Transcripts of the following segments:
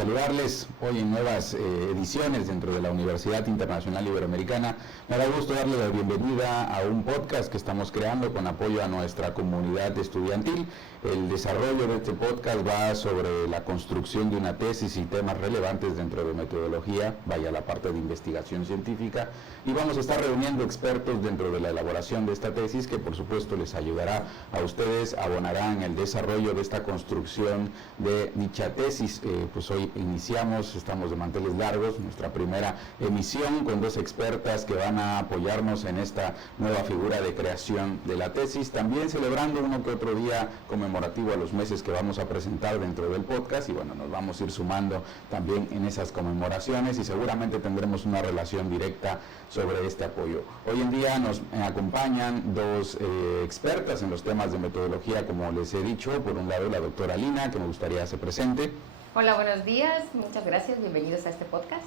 saludarles hoy en nuevas ediciones dentro de la Universidad Internacional Iberoamericana. Me da gusto darle la bienvenida a un podcast que estamos creando con apoyo a nuestra comunidad estudiantil. El desarrollo de este podcast va sobre la construcción de una tesis y temas relevantes dentro de metodología, vaya la parte de investigación científica, y vamos a estar reuniendo expertos dentro de la elaboración de esta tesis que por supuesto les ayudará a ustedes, abonará en el desarrollo de esta construcción de dicha tesis. Pues hoy iniciamos, estamos de manteles largos, nuestra primera emisión con dos expertas que van a apoyarnos en esta nueva figura de creación de la tesis, también celebrando uno que otro día conmemorativo a los meses que vamos a presentar dentro del podcast, y bueno, nos vamos a ir sumando también en esas conmemoraciones y seguramente tendremos una relación directa sobre este apoyo. Hoy en día nos acompañan dos expertas en los temas de metodología, como les he dicho. Por un lado, la doctora Lina, que me gustaría se presente. Hola, buenos días, muchas gracias, bienvenidos a este podcast.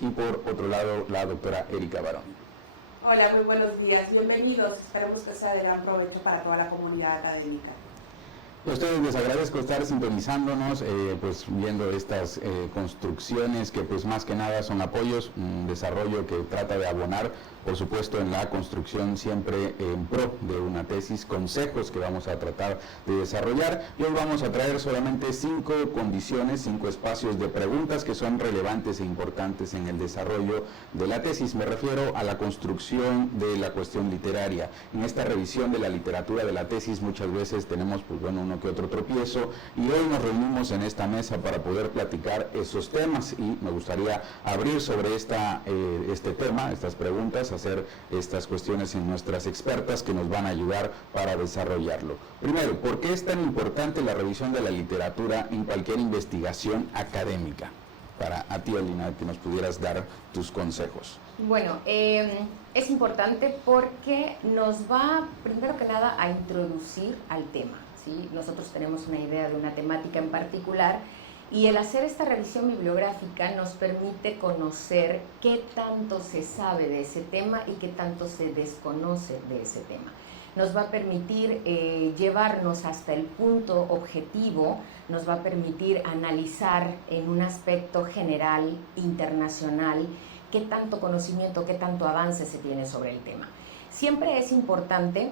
Y por otro lado, la doctora Erika Barón. Hola, muy buenos días, bienvenidos, esperemos que sea de gran provecho para toda la comunidad académica. A ustedes les agradezco estar sintonizándonos, pues viendo estas construcciones que pues más que nada son apoyos, un desarrollo que trata de abonar, por supuesto, en la construcción siempre en pro de una tesis, consejos que vamos a tratar de desarrollar. Y hoy vamos a traer solamente 5 condiciones, 5 espacios de preguntas que son relevantes e importantes en el desarrollo de la tesis. Me refiero a la construcción de la cuestión literaria. En esta revisión de la literatura de la tesis muchas veces tenemos, pues bueno, uno que otro tropiezo, y hoy nos reunimos en esta mesa para poder platicar esos temas, y me gustaría abrir sobre este tema, estas preguntas, hacer estas cuestiones en nuestras expertas que nos van a ayudar para desarrollarlo. Primero, ¿por qué es tan importante la revisión de la literatura en cualquier investigación académica? Para a ti, Alina, que nos pudieras dar tus consejos. Bueno, es importante porque nos va, primero que nada, a introducir al tema, ¿sí? Nosotros tenemos una idea de una temática en particular, y el hacer esta revisión bibliográfica nos permite conocer qué tanto se sabe de ese tema y qué tanto se desconoce de ese tema. Nos va a permitir llevarnos hasta el punto objetivo, nos va a permitir analizar en un aspecto general, internacional, qué tanto conocimiento, qué tanto avance se tiene sobre el tema. Siempre es importante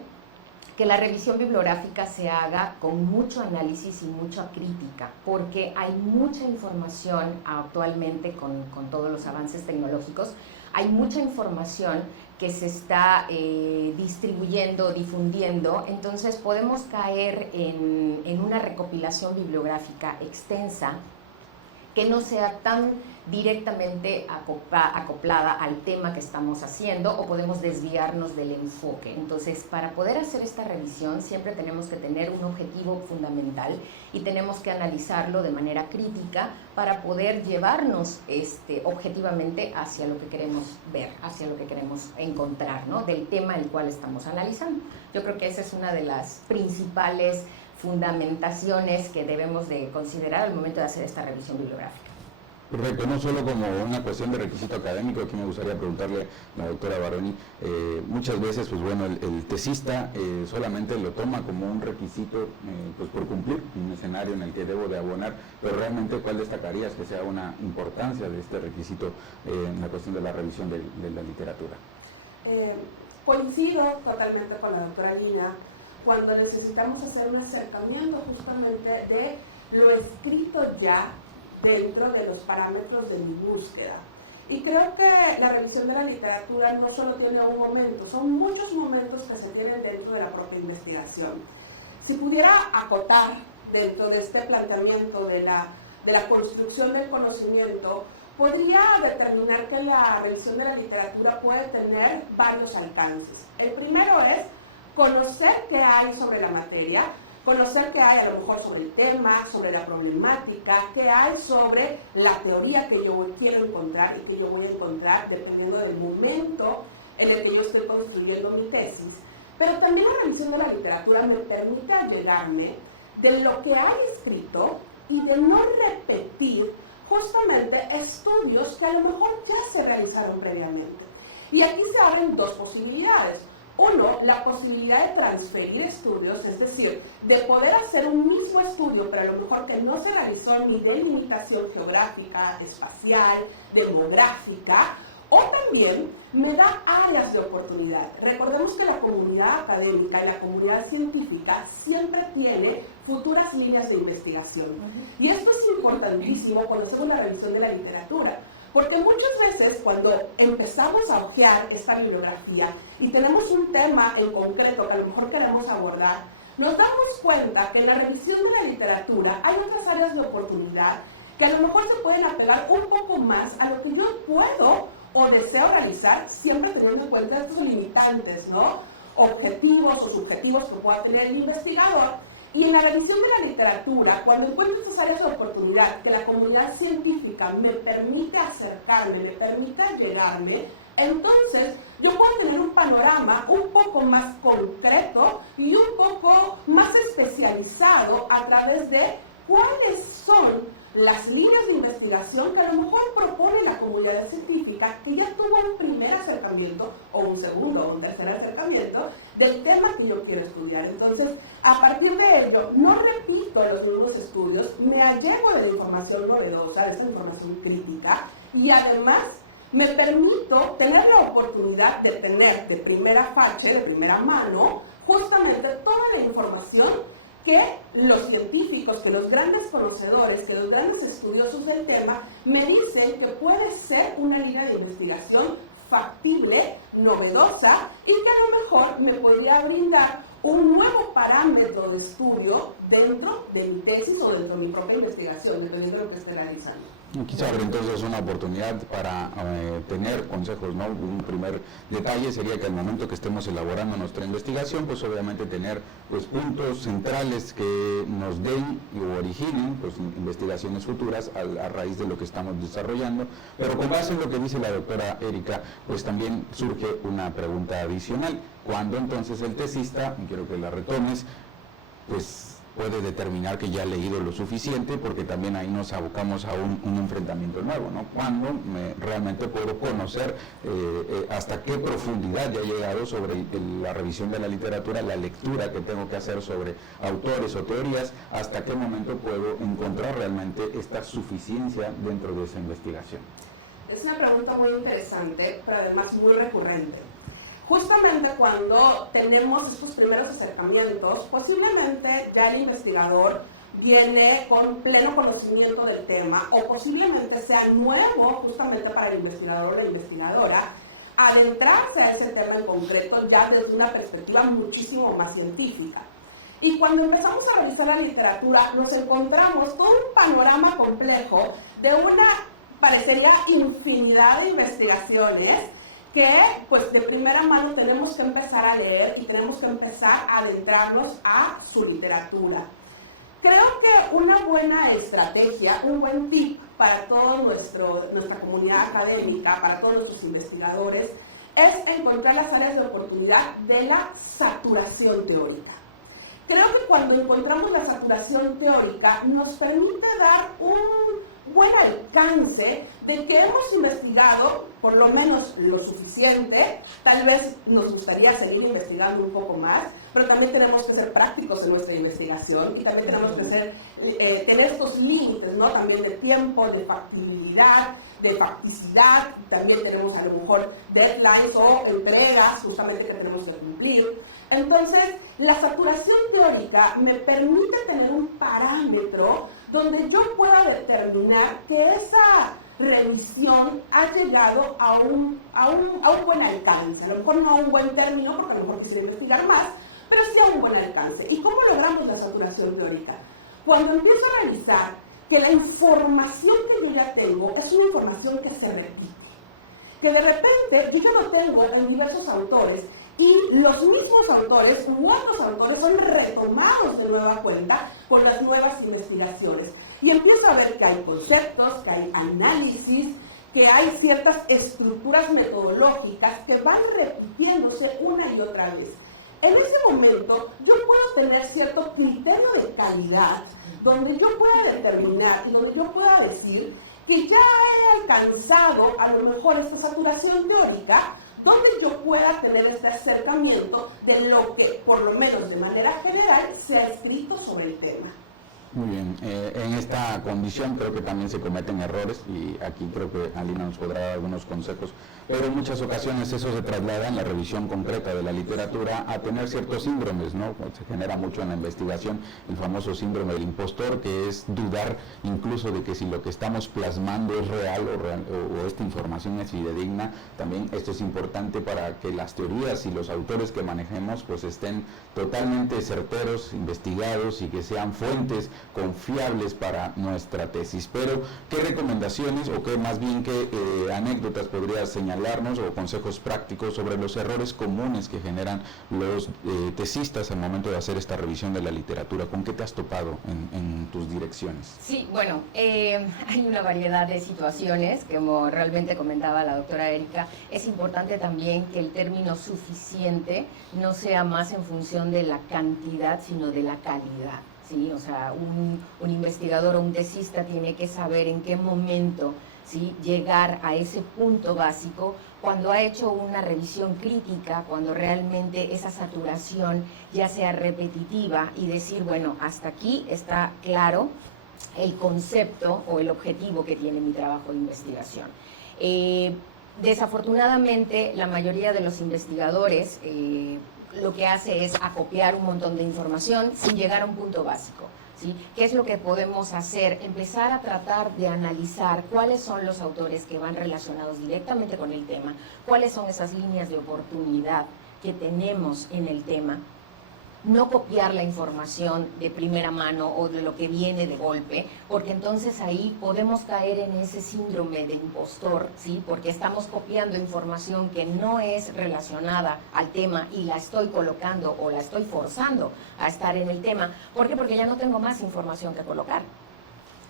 que la revisión bibliográfica se haga con mucho análisis y mucha crítica, porque hay mucha información actualmente con todos los avances tecnológicos, hay mucha información que se está distribuyendo, difundiendo, entonces podemos caer en una recopilación bibliográfica extensa que no sea tan directamente acoplada al tema que estamos haciendo, o podemos desviarnos del enfoque. Entonces, para poder hacer esta revisión siempre tenemos que tener un objetivo fundamental y tenemos que analizarlo de manera crítica para poder llevarnos objetivamente hacia lo que queremos ver, hacia lo que queremos encontrar, ¿no? Del tema el cual estamos analizando. Yo creo que esa es una de las principales fundamentaciones que debemos de considerar al momento de hacer esta revisión bibliográfica. Perfecto, no solo como una cuestión de requisito académico. Aquí me gustaría preguntarle a la doctora Baroni, muchas veces pues bueno, el tesista solamente lo toma como un requisito pues por cumplir, un escenario en el que debo de abonar, pero realmente ¿cuál destacarías que sea una importancia de este requisito en la cuestión de la revisión de la literatura? Coincido totalmente con la doctora Lina cuando necesitamos hacer un acercamiento justamente de lo escrito ya dentro de los parámetros de mi búsqueda. Y creo que la revisión de la literatura no solo tiene un momento, son muchos momentos que se tienen dentro de la propia investigación. Si pudiera acotar dentro de este planteamiento de la construcción del conocimiento, podría determinar que la revisión de la literatura puede tener varios alcances. El primero es conocer qué hay sobre la materia, conocer qué hay a lo mejor sobre el tema, sobre la problemática, qué hay sobre la teoría que yo quiero encontrar y que yo voy a encontrar dependiendo del momento en el que yo estoy construyendo mi tesis. Pero también la revisión de la literatura me permite allegarme de lo que hay escrito y de no repetir justamente estudios que a lo mejor ya se realizaron previamente. Y aquí se abren dos posibilidades. Uno, la posibilidad de transferir estudios, es decir, de poder hacer un mismo estudio, pero a lo mejor que no se realizó ni de limitación geográfica, espacial, demográfica, o también me da áreas de oportunidad. Recordemos que la comunidad académica y la comunidad científica siempre tiene futuras líneas de investigación. Y esto es importantísimo cuando hacemos la revisión de la literatura. Porque muchas veces cuando empezamos a hojear esta bibliografía y tenemos un tema en concreto que a lo mejor queremos abordar, nos damos cuenta que en la revisión de la literatura hay otras áreas de oportunidad que a lo mejor se pueden apegar un poco más a lo que yo puedo o deseo realizar, siempre teniendo en cuenta estos limitantes, ¿no? Objetivos o subjetivos que pueda tener el investigador. Y en la revisión de la literatura, cuando encuentro estas áreas de oportunidad que la comunidad científica me permite acercarme, me permite llegarme, entonces yo puedo tener un panorama un poco más concreto y un poco más especializado a través de cuáles son las líneas de investigación que a lo mejor propone la comunidad científica que ya tuvo un primer acercamiento o un segundo o un tercer acercamiento del tema que yo quiero estudiar. Entonces, a partir de ello, no repito los mismos estudios, me allego de la información novedosa, de esa información crítica, y además me permito tener la oportunidad de tener de primera facie, de primera mano, justamente toda la información que los científicos, que los grandes conocedores, que los grandes estudiosos del tema me dicen que puede ser una línea de investigación factible, novedosa y que a lo mejor me podría brindar un nuevo parámetro de estudio dentro de mi tesis o dentro de mi propia investigación, dependiendo de lo que esté realizando. Aquí se abre entonces una oportunidad para tener consejos, ¿no? Un primer detalle sería que al momento que estemos elaborando nuestra investigación, pues obviamente tener pues puntos centrales que nos den o originen pues investigaciones futuras a raíz de lo que estamos desarrollando, pero con base en lo que dice la doctora Erika, pues también surge una pregunta adicional. ¿Cuándo entonces el tesista, y quiero que la retomes, pues puede determinar que ya ha leído lo suficiente, porque también ahí nos abocamos a un enfrentamiento nuevo, ¿no? Cuando realmente puedo conocer hasta qué profundidad ya he llegado sobre la revisión de la literatura, la lectura que tengo que hacer sobre autores o teorías, hasta qué momento puedo encontrar realmente esta suficiencia dentro de esa investigación. Es una pregunta muy interesante, pero además muy recurrente. Justamente cuando tenemos estos primeros acercamientos, posiblemente ya el investigador viene con pleno conocimiento del tema o posiblemente sea nuevo justamente para el investigador o la investigadora adentrarse a ese tema en concreto ya desde una perspectiva muchísimo más científica. Y cuando empezamos a revisar la literatura nos encontramos todo un panorama complejo de una, parecería, infinidad de investigaciones que pues de primera mano tenemos que empezar a leer y tenemos que empezar a adentrarnos a su literatura. Creo que una buena estrategia, un buen tip para toda nuestra comunidad académica, para todos nuestros investigadores, es encontrar las áreas de oportunidad de la saturación teórica. Creo que cuando encontramos la saturación teórica nos permite dar un buen alcance de que hemos investigado por lo menos lo suficiente. Tal vez nos gustaría seguir investigando un poco más, pero también tenemos que ser prácticos en nuestra investigación y también tenemos que tener estos límites, ¿no? También de tiempo, de factibilidad, de facticidad, también tenemos a lo mejor deadlines o entregas justamente que tenemos que cumplir. Entonces, la saturación teórica me permite tener un parámetro donde yo pueda determinar que esa revisión ha llegado a un buen alcance. A lo mejor no a un buen término, porque a lo mejor quisiera investigar más, pero sí a un buen alcance. ¿Y cómo logramos la saturación teórica? Cuando empiezo a revisar que la información que yo ya tengo es una información que se repite, que de repente yo ya lo tengo en diversos autores y los mismos autores u otros autores son retomados de nueva cuenta por las nuevas investigaciones. Y empiezo a ver que hay conceptos, que hay análisis, que hay ciertas estructuras metodológicas que van repitiéndose una y otra vez. En ese momento yo puedo tener cierto criterio de calidad donde yo pueda determinar y donde yo pueda decir que ya he alcanzado a lo mejor esta saturación teórica, donde yo pueda tener este acercamiento de lo que, por lo menos de manera general, se ha escrito sobre el tema. Muy bien, en esta condición creo que también se cometen errores y aquí creo que Alina nos podrá dar algunos consejos, pero en muchas ocasiones eso se traslada en la revisión concreta de la literatura a tener ciertos síndromes, ¿no? Se genera mucho en la investigación el famoso síndrome del impostor, que es dudar incluso de que si lo que estamos plasmando es real o esta información es fidedigna. También esto es importante para que las teorías y los autores que manejemos pues estén totalmente certeros, investigados y que sean fuentes confiables para nuestra tesis. Pero, ¿qué recomendaciones o qué más bien qué anécdotas podrías señalarnos o consejos prácticos sobre los errores comunes que generan los tesistas al momento de hacer esta revisión de la literatura? ¿Con qué te has topado en tus direcciones? Sí, bueno, hay una variedad de situaciones, como realmente comentaba la doctora Erika. Es importante también que el término suficiente no sea más en función de la cantidad, sino de la calidad. ¿Sí? O sea, un investigador o un tesista tiene que saber en qué momento, ¿sí?, llegar a ese punto básico cuando ha hecho una revisión crítica, cuando realmente esa saturación ya sea repetitiva y decir, bueno, hasta aquí está claro el concepto o el objetivo que tiene mi trabajo de investigación. Desafortunadamente, la mayoría de los investigadores lo que hace es acopiar un montón de información sin llegar a un punto básico, ¿sí? ¿Qué es lo que podemos hacer? Empezar a tratar de analizar cuáles son los autores que van relacionados directamente con el tema, cuáles son esas líneas de oportunidad que tenemos en el tema. No copiar la información de primera mano o de lo que viene de golpe, porque entonces ahí podemos caer en ese síndrome de impostor, ¿sí? Porque estamos copiando información que no es relacionada al tema y la estoy colocando o la estoy forzando a estar en el tema. ¿Por qué? Porque ya no tengo más información que colocar.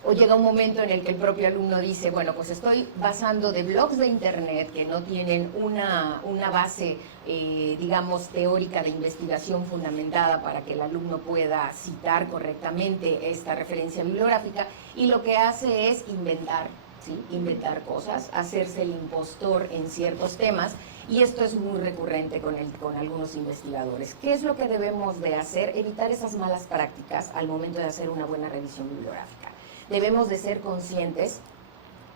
O llega un momento en el que el propio alumno dice, bueno, pues estoy basando de blogs de internet que no tienen una base, digamos, teórica de investigación fundamentada para que el alumno pueda citar correctamente esta referencia bibliográfica, y lo que hace es inventar, ¿sí? Inventar cosas, hacerse el impostor en ciertos temas, y esto es muy recurrente con algunos investigadores. ¿Qué es lo que debemos de hacer? Evitar esas malas prácticas al momento de hacer una buena revisión bibliográfica. Debemos de ser conscientes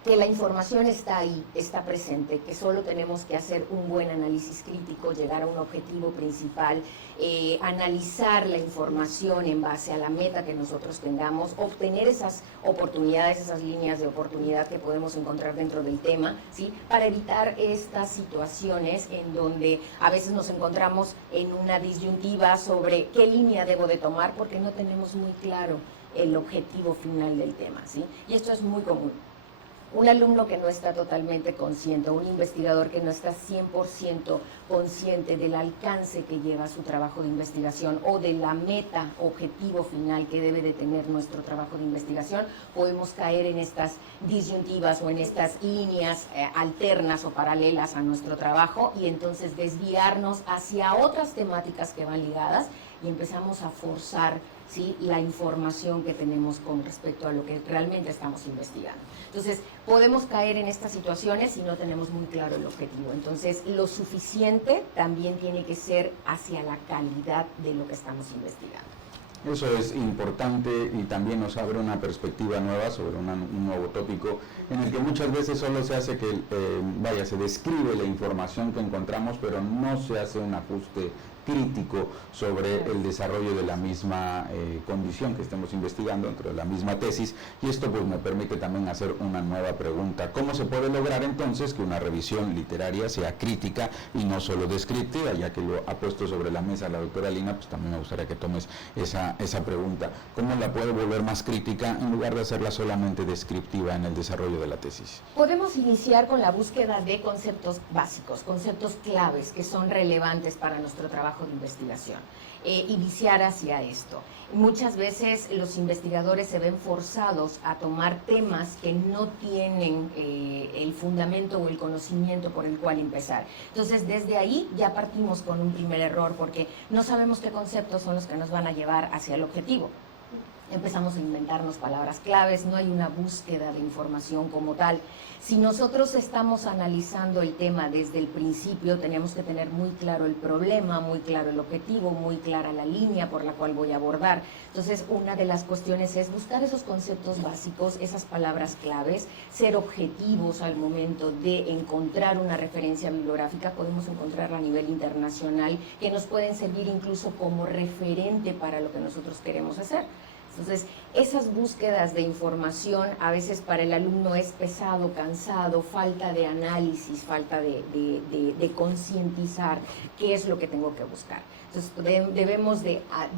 que la información está ahí, está presente, que solo tenemos que hacer un buen análisis crítico, llegar a un objetivo principal, analizar la información en base a la meta que nosotros tengamos, obtener esas oportunidades, esas líneas de oportunidad que podemos encontrar dentro del tema, ¿sí? Para evitar estas situaciones en donde a veces nos encontramos en una disyuntiva sobre qué línea debo de tomar porque no tenemos muy claro el objetivo final del tema, ¿sí? Y esto es muy común. Un alumno que no está totalmente consciente, un investigador que no está 100% consciente del alcance que lleva su trabajo de investigación o de la meta, objetivo final que debe de tener nuestro trabajo de investigación, podemos caer en estas disyuntivas o en estas líneas alternas o paralelas a nuestro trabajo y entonces desviarnos hacia otras temáticas que van ligadas y empezamos a forzar, ¿sí?, la información que tenemos con respecto a lo que realmente estamos investigando. Entonces, podemos caer en estas situaciones si no tenemos muy claro el objetivo. Entonces, lo suficiente también tiene que ser hacia la calidad de lo que estamos investigando. Eso es importante y también nos abre una perspectiva nueva sobre un nuevo tópico en el que muchas veces solo se hace que, se describe la información que encontramos, pero no se hace un ajuste crítico sobre el desarrollo de la misma condición que estemos investigando dentro de la misma tesis, y esto pues me permite también hacer una nueva pregunta. ¿Cómo se puede lograr entonces que una revisión literaria sea crítica y no solo descriptiva? Ya que lo ha puesto sobre la mesa la doctora Lina, pues también me gustaría que tomes esa pregunta. ¿Cómo la puede volver más crítica en lugar de hacerla solamente descriptiva en el desarrollo de la tesis? Podemos iniciar con la búsqueda de conceptos básicos, conceptos claves que son relevantes para nuestro trabajo de investigación, y viciar hacia esto. Muchas veces los investigadores se ven forzados a tomar temas que no tienen el fundamento o el conocimiento por el cual empezar. Entonces, desde ahí ya partimos con un primer error, porque no sabemos qué conceptos son los que nos van a llevar hacia el objetivo. empezamos a inventarnos palabras claves, no hay una búsqueda de información como tal. Si nosotros estamos analizando el tema desde el principio, tenemos que tener muy claro el problema, muy claro el objetivo, muy clara la línea por la cual voy a abordar. Entonces, una de las cuestiones es buscar esos conceptos básicos, esas palabras claves, ser objetivos al momento de encontrar una referencia bibliográfica. Podemos encontrarla a nivel internacional, que nos pueden servir incluso como referente para lo que nosotros queremos hacer. Entonces, esas búsquedas de información a veces para el alumno es pesado, cansado, falta de análisis, falta de concientizar qué es lo que tengo que buscar. Entonces, debemos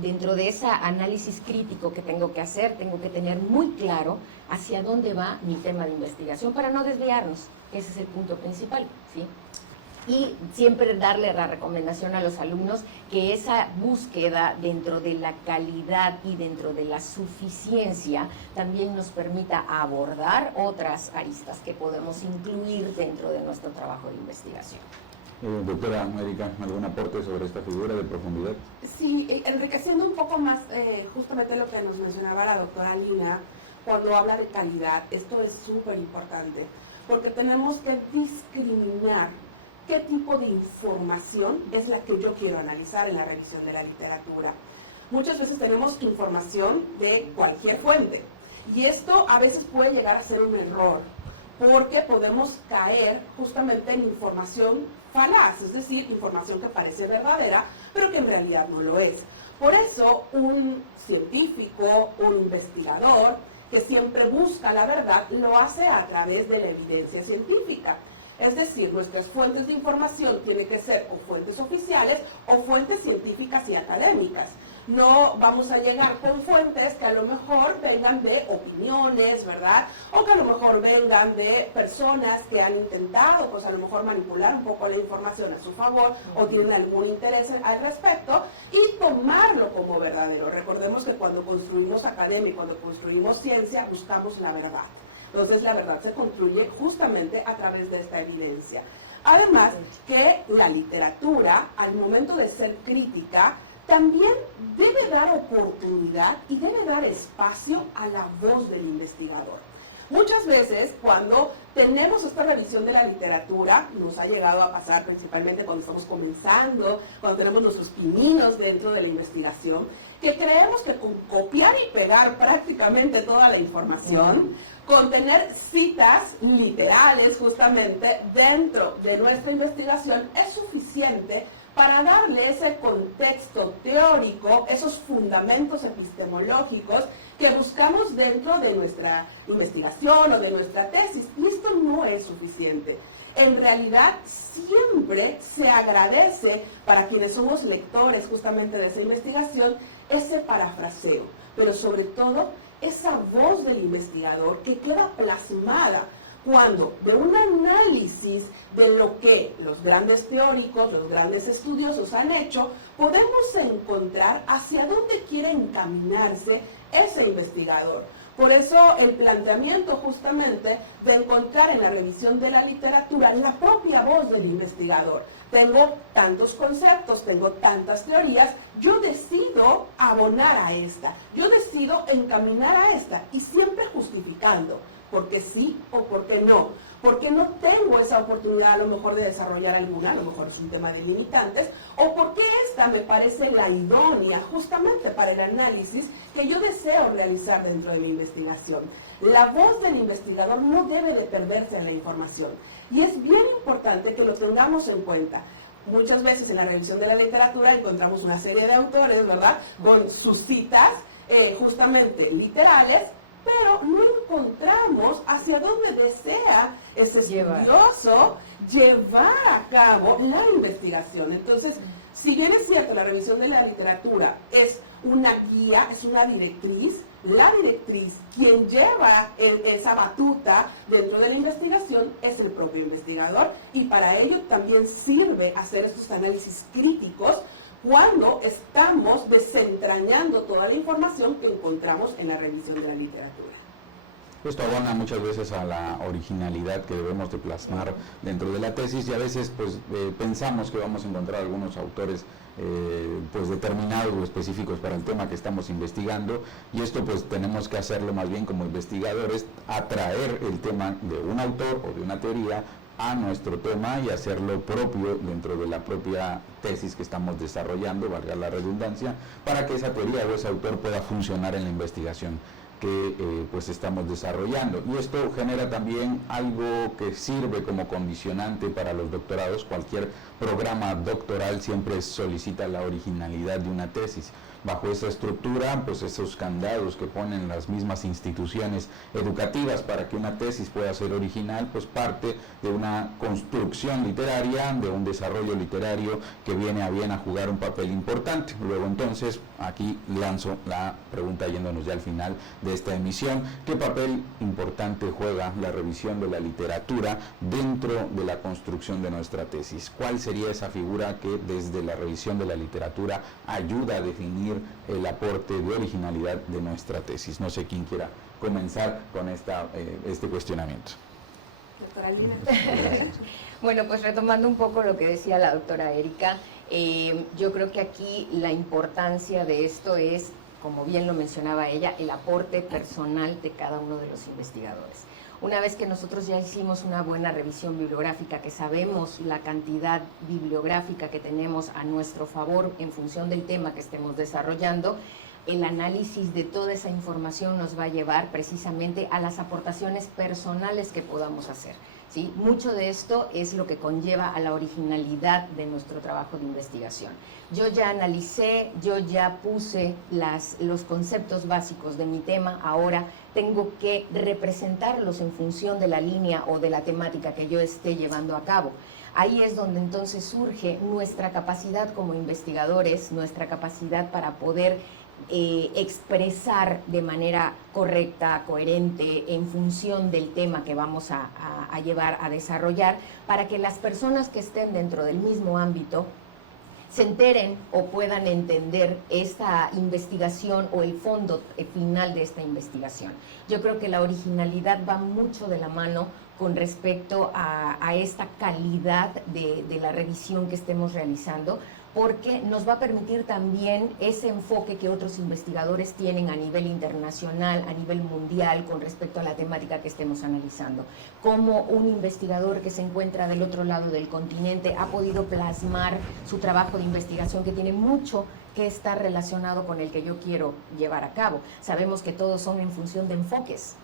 dentro de ese análisis crítico que tengo que hacer, tengo que tener muy claro hacia dónde va mi tema de investigación para no desviarnos. Ese es el punto principal, ¿sí? Y siempre darle la recomendación a los alumnos que esa búsqueda dentro de la calidad y dentro de la suficiencia también nos permita abordar otras aristas que podemos incluir dentro de nuestro trabajo de investigación. Doctora Erika, ¿algún aporte sobre esta figura de profundidad? Sí, enriqueciendo un poco más justamente lo que nos mencionaba la doctora Lina, cuando habla de calidad, esto es súper importante, porque tenemos que discriminar qué tipo de información es la que yo quiero analizar en la revisión de la literatura. Muchas veces tenemos información de cualquier fuente y esto a veces puede llegar a ser un error porque podemos caer justamente en información falaz, es decir, información que parece verdadera pero que en realidad no lo es. Por eso un científico, un investigador que siempre busca la verdad lo hace a través de la evidencia científica. Es decir, nuestras fuentes de información tienen que ser o fuentes oficiales o fuentes científicas y académicas. No vamos a llegar con fuentes que a lo mejor vengan de opiniones, ¿verdad? O que a lo mejor vengan de personas que han intentado, pues a lo mejor manipular un poco la información a su favor o tienen algún interés al respecto y tomarlo como verdadero. Recordemos que cuando construimos academia y cuando construimos ciencia buscamos la verdad. Entonces la verdad se construye justamente a través de esta evidencia. Además que la literatura, al momento de ser crítica, también debe dar oportunidad y debe dar espacio a la voz del investigador. Muchas veces cuando tenemos esta revisión de la literatura, nos ha llegado a pasar principalmente cuando estamos comenzando, cuando tenemos nuestros pininos dentro de la investigación, que creemos que con copiar y pegar prácticamente toda la información, con tener citas literales justamente dentro de nuestra investigación es suficiente para darle ese contexto teórico, esos fundamentos epistemológicos que buscamos dentro de nuestra investigación o de nuestra tesis. Y esto no es suficiente. En realidad siempre se agradece para quienes somos lectores justamente de esa investigación ese parafraseo, pero sobre todo esa voz del investigador que queda plasmada cuando de un análisis de lo que los grandes teóricos, los grandes estudiosos han hecho, podemos encontrar hacia dónde quiere encaminarse ese investigador. Por eso el planteamiento justamente de encontrar en la revisión de la literatura la propia voz del investigador. Tengo tantos conceptos, tengo tantas teorías, yo decido abonar a esta, yo decido encaminar a esta y siempre justificando, porque sí o porque no, porque no tengo esa oportunidad a lo mejor de desarrollar alguna, a lo mejor es un tema de limitantes, o porque esta me parece la idónea justamente para el análisis que yo deseo realizar dentro de mi investigación. La voz del investigador no debe de perderse en la información y es bien importante que lo tengamos en cuenta. Muchas veces en la revisión de la literatura encontramos una serie de autores, ¿verdad?, con sus citas justamente literales, pero no encontramos hacia dónde desea ese estudioso llevar a cabo la investigación. Entonces, si bien es cierto, la revisión de la literatura es una guía, es una directriz, la directriz, quien lleva esa batuta dentro de la investigación es el propio investigador y para ello también sirve hacer estos análisis críticos cuando estamos desentrañando toda la información que encontramos en la revisión de la literatura. Esto abona muchas veces a la originalidad que debemos de plasmar dentro de la tesis, y a veces pues pensamos que vamos a encontrar algunos autores pues determinados o específicos para el tema que estamos investigando, y esto pues tenemos que hacerlo más bien como investigadores, atraer el tema de un autor o de una teoría a nuestro tema y hacerlo propio dentro de la propia tesis que estamos desarrollando, valga la redundancia, para que esa teoría o ese autor pueda funcionar en la investigación que pues estamos desarrollando. Y esto genera también algo que sirve como condicionante para los doctorados. Cualquier programa doctoral siempre solicita la originalidad de una tesis. Bajo esa estructura, pues esos candados que ponen las mismas instituciones educativas para que una tesis pueda ser original, pues parte de una construcción literaria, de un desarrollo literario que viene a bien a jugar un papel importante. Luego entonces, aquí lanzo la pregunta yéndonos ya al final de esta emisión: ¿qué papel importante juega la revisión de la literatura dentro de la construcción de nuestra tesis? ¿Cuál sería esa figura que desde la revisión de la literatura ayuda a definir el aporte de originalidad de nuestra tesis? No sé quién quiera comenzar con este cuestionamiento. Doctora Lina. Bueno, pues retomando un poco lo que decía la doctora Erika, yo creo que aquí la importancia de esto es, como bien lo mencionaba ella, el aporte personal de cada uno de los investigadores. Una vez que nosotros ya hicimos una buena revisión bibliográfica, que sabemos la cantidad bibliográfica que tenemos a nuestro favor en función del tema que estemos desarrollando, el análisis de toda esa información nos va a llevar precisamente a las aportaciones personales que podamos hacer, ¿sí? Mucho de esto es lo que conlleva a la originalidad de nuestro trabajo de investigación. Yo ya analicé, yo ya puse los conceptos básicos de mi tema, ahora tengo que representarlos en función de la línea o de la temática que yo esté llevando a cabo. Ahí es donde entonces surge nuestra capacidad como investigadores, nuestra capacidad para poder expresar de manera correcta, coherente, en función del tema que vamos a llevar a desarrollar, para que las personas que estén dentro del mismo ámbito se enteren o puedan entender esta investigación o el fondo final de esta investigación. Yo creo que la originalidad va mucho de la mano con respecto a esta calidad de la revisión que estemos realizando, porque nos va a permitir también ese enfoque que otros investigadores tienen a nivel internacional, a nivel mundial, con respecto a la temática que estemos analizando. Cómo un investigador que se encuentra del otro lado del continente ha podido plasmar su trabajo de investigación, que tiene mucho que estar relacionado con el que yo quiero llevar a cabo. Sabemos que todos son en función de enfoques.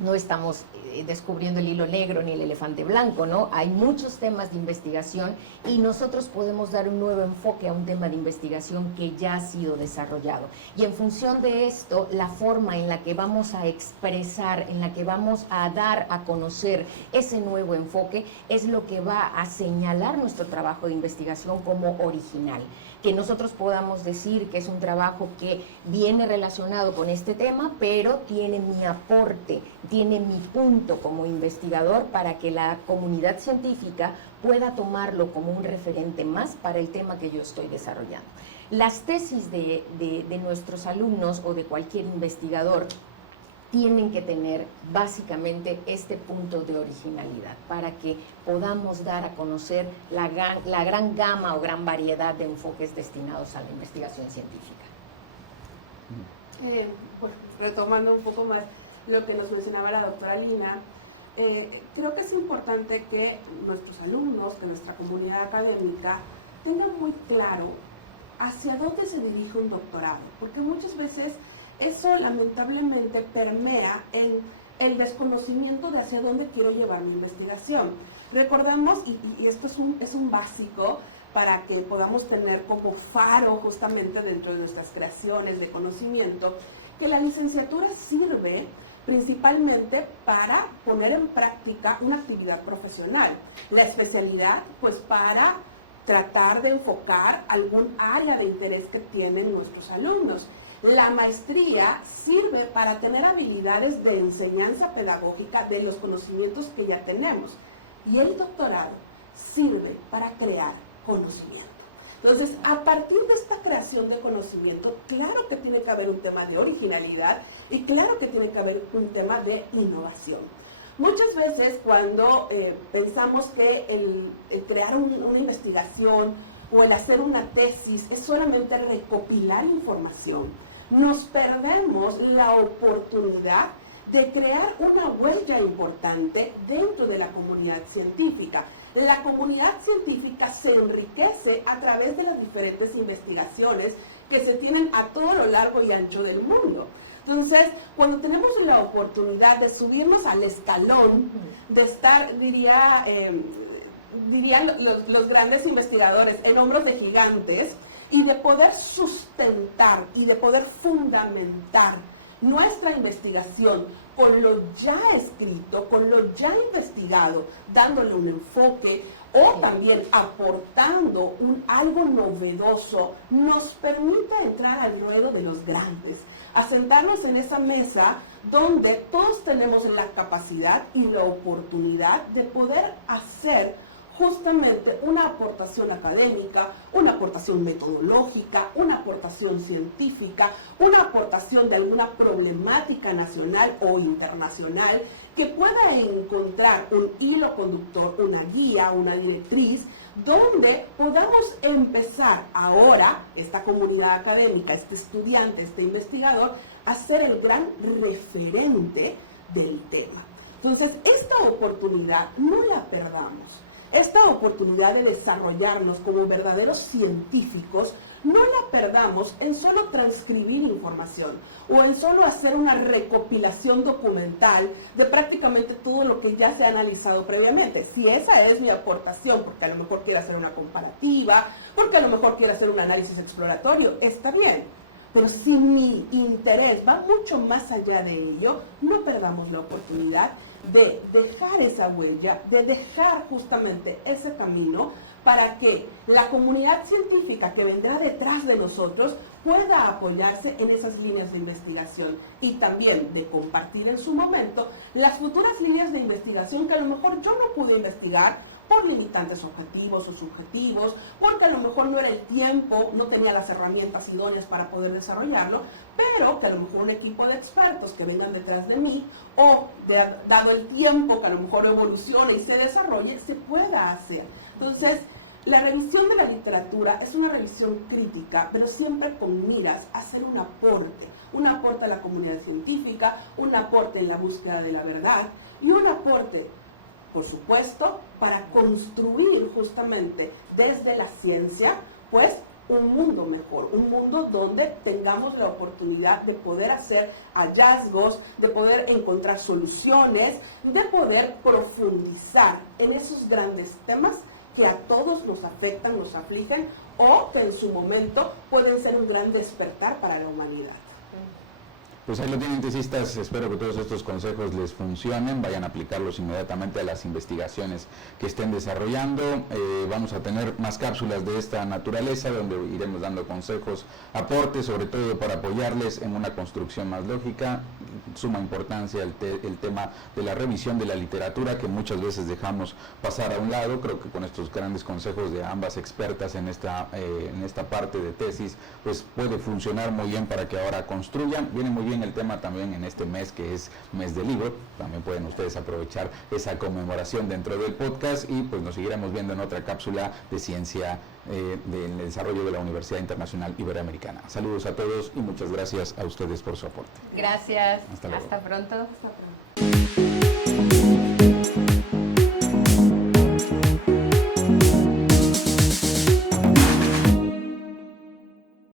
No estamos descubriendo el hilo negro ni el elefante blanco, ¿no? Hay muchos temas de investigación y nosotros podemos dar un nuevo enfoque a un tema de investigación que ya ha sido desarrollado. Y en función de esto, la forma en la que vamos a expresar, en la que vamos a dar a conocer ese nuevo enfoque, es lo que va a señalar nuestro trabajo de investigación como original. Que nosotros podamos decir que es un trabajo que viene relacionado con este tema, pero tiene mi aporte, tiene mi punto como investigador para que la comunidad científica pueda tomarlo como un referente más para el tema que yo estoy desarrollando. Las tesis de nuestros alumnos o de cualquier investigador tienen que tener básicamente este punto de originalidad para que podamos dar a conocer la gran gama o gran variedad de enfoques destinados a la investigación científica. Pues, retomando un poco más lo que nos mencionaba la doctora Lina, creo que es importante que nuestros alumnos, que nuestra comunidad académica tengan muy claro hacia dónde se dirige un doctorado, porque muchas veces eso lamentablemente permea en el desconocimiento de hacia dónde quiero llevar mi investigación. Recordemos, y esto es un básico para que podamos tener como faro justamente dentro de nuestras creaciones de conocimiento, que la licenciatura sirve principalmente para poner en práctica una actividad profesional. La especialidad, pues para tratar de enfocar algún área de interés que tienen nuestros alumnos. La maestría sirve para tener habilidades de enseñanza pedagógica de los conocimientos que ya tenemos. Y el doctorado sirve para crear conocimiento. Entonces, a partir de esta creación de conocimiento, claro que tiene que haber un tema de originalidad Y claro que tiene que haber un tema de innovación. Muchas veces cuando pensamos que el crear una investigación o el hacer una tesis es solamente recopilar información, nos perdemos la oportunidad de crear una huella importante dentro de la comunidad científica. La comunidad científica se enriquece a través de las diferentes investigaciones que se tienen a todo lo largo y ancho del mundo. Entonces, cuando tenemos la oportunidad de subirnos al escalón, de estar, dirían los grandes investigadores, en hombros de gigantes, y de poder sustentar y de poder fundamentar nuestra investigación con lo ya escrito, con lo ya investigado, dándole un enfoque o también aportando algo novedoso, nos permite entrar al ruedo de los grandes, a sentarnos en esa mesa donde todos tenemos la capacidad y la oportunidad de poder hacer justamente una aportación académica, una aportación metodológica, una aportación científica, una aportación de alguna problemática nacional o internacional que pueda encontrar un hilo conductor, una guía, una directriz, donde podamos empezar ahora, esta comunidad académica, este estudiante, este investigador, a ser el gran referente del tema. Entonces, esta oportunidad no la perdamos. Esta oportunidad de desarrollarnos como verdaderos científicos, no la perdamos en solo transcribir información o en solo hacer una recopilación documental de prácticamente todo lo que ya se ha analizado previamente. Si esa es mi aportación, porque a lo mejor quiero hacer una comparativa, porque a lo mejor quiero hacer un análisis exploratorio, está bien. Pero si mi interés va mucho más allá de ello, no perdamos la oportunidad de dejar esa huella, de dejar justamente ese camino para que la comunidad científica que vendrá detrás de nosotros pueda apoyarse en esas líneas de investigación y también de compartir en su momento las futuras líneas de investigación que a lo mejor yo no pude investigar por limitantes objetivos o subjetivos, porque a lo mejor no era el tiempo, no tenía las herramientas idóneas para poder desarrollarlo, pero que a lo mejor un equipo de expertos que vengan detrás de mí, o dado el tiempo que a lo mejor evolucione y se desarrolle, se pueda hacer. Entonces, la revisión de la literatura es una revisión crítica, pero siempre con miras a hacer un aporte a la comunidad científica, un aporte en la búsqueda de la verdad y un aporte, por supuesto, para construir justamente desde la ciencia, pues, un mundo mejor, un mundo donde tengamos la oportunidad de poder hacer hallazgos, de poder encontrar soluciones, de poder profundizar en esos grandes temas que a todos nos afectan, nos afligen, o que en su momento pueden ser un gran despertar para la humanidad. Pues ahí lo tienen, tesistas. Espero que todos estos consejos les funcionen, vayan a aplicarlos inmediatamente a las investigaciones que estén desarrollando. Vamos a tener más cápsulas de esta naturaleza donde iremos dando consejos, aportes, sobre todo para apoyarles en una construcción más lógica. Suma importancia el tema de la revisión de la literatura, que muchas veces dejamos pasar a un lado. Creo que con estos grandes consejos de ambas expertas en esta parte de tesis, pues puede funcionar muy bien para que ahora construyan. Viene muy bien el tema también en este mes, que es mes del libro. También pueden ustedes aprovechar esa conmemoración dentro del podcast, y pues nos seguiremos viendo en otra cápsula de ciencia del desarrollo de la Universidad Internacional Iberoamericana. Saludos a todos y muchas gracias a ustedes por su aporte. Gracias. Hasta luego. Hasta pronto. Hasta pronto.